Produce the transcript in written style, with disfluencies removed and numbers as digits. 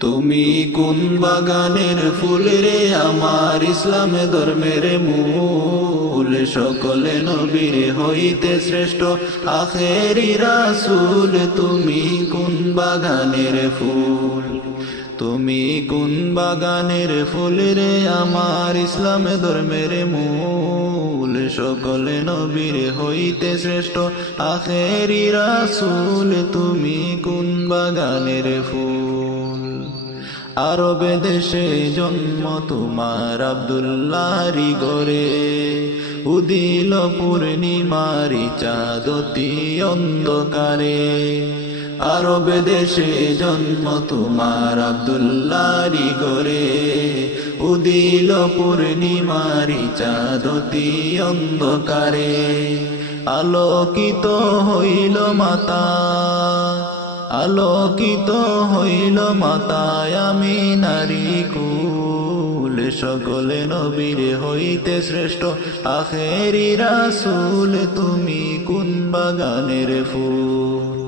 তুমি কোন বাগানের ফুল রে আমার ইসলাম ধর্মের মূল, সকলে নবীর হইতে শ্রেষ্ঠ আখেরি রাসূল। তুমি কোন বাগানের ফুল, তুমি কোন বাগানের ফুল রে আমার ইসলাম ধর্মের মূল, সকলে নবীর হইতে শ্রেষ্ঠ আখেরি রাসূল। তুমি কোন বাগানের ফুল। আরবে দেশে জন্ম তোমার আব্দুল্লাহরি গরে, উদিল পূর্ণিমারি চাঁদ অতি অন্ধকারে। আরবে দেশে জন্ম তোমার আব্দুল্লাহরি গরে, উদিল পূর্ণিমারি চাঁদ অতি অন্ধকারে। আলোকিত হইল মাতা, আলোকিত হইল মাতায় আমিনারি কুল, সকলে নবীর হইতে শ্রেষ্ঠ আখেরি রাসূল। তুমি কোন বাগানের ফুল।